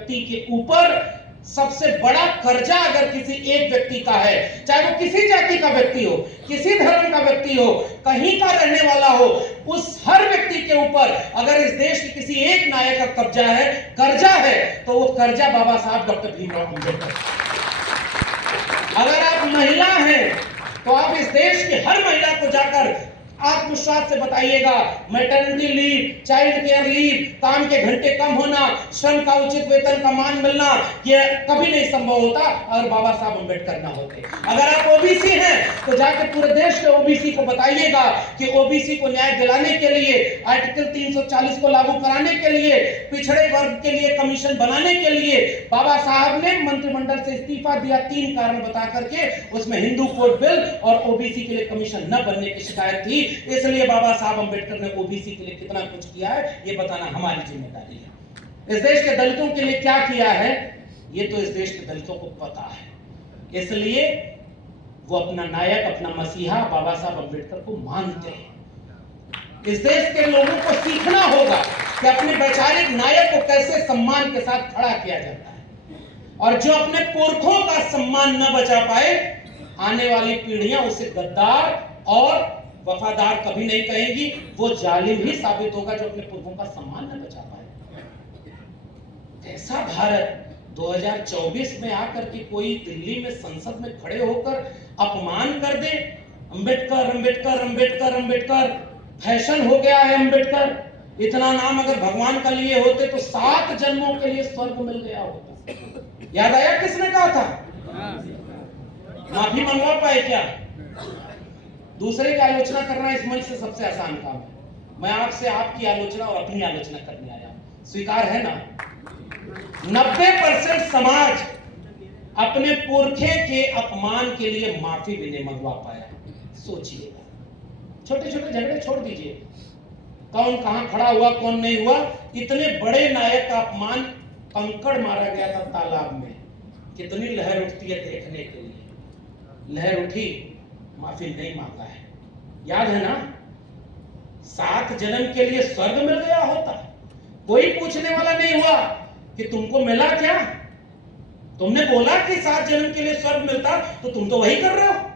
व्यक्ति के ऊपर सबसे बड़ा कर्जा अगर किसी एक व्यक्ति का है, चाहे वो किसी जाति का व्यक्ति हो, किसी धर्म का व्यक्ति हो, कहीं का रहने वाला हो, उस हर व्यक्ति के ऊपर अगर इस देश के किसी एक नायक का कब्जा है, कर्जा है, तो वो कर्जा बाबा साहब डॉक्टर भीमराव अम्बेडकर। अगर आप महिला हैं तो आप इस देश की हर महिला को जाकर आत्मविश्वास से बताइएगा, maternity leave, child care leave, काम के घंटे कम होना, श्रम का उचित वेतन का मान मिलना, ये कभी नहीं संभव होता अगर बाबा साहब अम्बेडकर ना होते। अगर आप ओबीसी हैं तो जाके पूरे देश के ओबीसी को बताइएगा कि ओबीसी को न्याय दिलाने के लिए, आर्टिकल 340 को लागू कराने के लिए, पिछड़े वर्ग के लिए कमीशन बनाने के लिए बाबा साहब ने मंत्रिमंडल से इस्तीफा दिया। 3 कारण बता करके, उसमें हिंदू कोड बिल और ओबीसी के लिए कमीशन न बनने की शिकायत थी। इसलिए बाबा साहब अम्बेडकर ने ओबीसी के लिए कितना कुछ किया है, ये बताना हमारी जिम्मेदारी है। इस देश के दलितों के लिए क्या किया है, ये तो इस देश के दलितों को पता है। इसलिए वो अपना नायक, अपना मसीहा बाबा साहब अम्बेडकर को मानते हैं। इस देश के लोगों को सीखना होगा कि अपने वैचारिक नायक को कैसे सम्मान के साथ खड़ा किया जाता है, और जो अपने पुरखों का सम्मान न बचा पाए, आने वाली पीढ़ियां उसे गद्दार और वफादार कभी नहीं कहेंगी, वो जालिम ही साबित होगा जो अपने पुरखों का सम्मान न बचा पाए। ऐसा भारत 2024 में आकर के कोई दिल्ली में संसद में खड़े होकर अपमान कर दे, अम्बेडकर अम्बेडकर अम्बेडकर अम्बेडकर, फैशन हो गया है अम्बेडकर। इतना नाम अगर भगवान का लिए होते तो 7 जन्मों के लिए स्वर्ग मिल गया होता। याद आया किसने कहा था? माफी मंगवा पाए क्या? दूसरे की आलोचना करना इस मंच से सबसे आसान काम है। मैं आपसे आपकी आलोचना और अपनी आलोचना करने आया हूं। स्वीकार है ना? 90% समाज अपने पुरखे के अपमान के लिए माफी भी नहीं मंगवा पाया। सोचिएगा, छोटे छोटे झगड़े छोड़ दीजिए, कौन कहां खड़ा हुआ कौन नहीं हुआ, इतने बड़े नायक का अपमान, कंकड़ मारा गया था तालाब में, कितनी लहर उठती है देखने के लिए। लहर उठी, माफी नहीं मांगा है। याद है ना? 7 जन्म के लिए स्वर्ग मिल गया होता, कोई पूछने वाला नहीं हुआ कि तुमको मिला क्या। तुमने बोला कि 7 जन्म के लिए स्वर्ग मिलता, तो तुम तो वही कर रहे हो।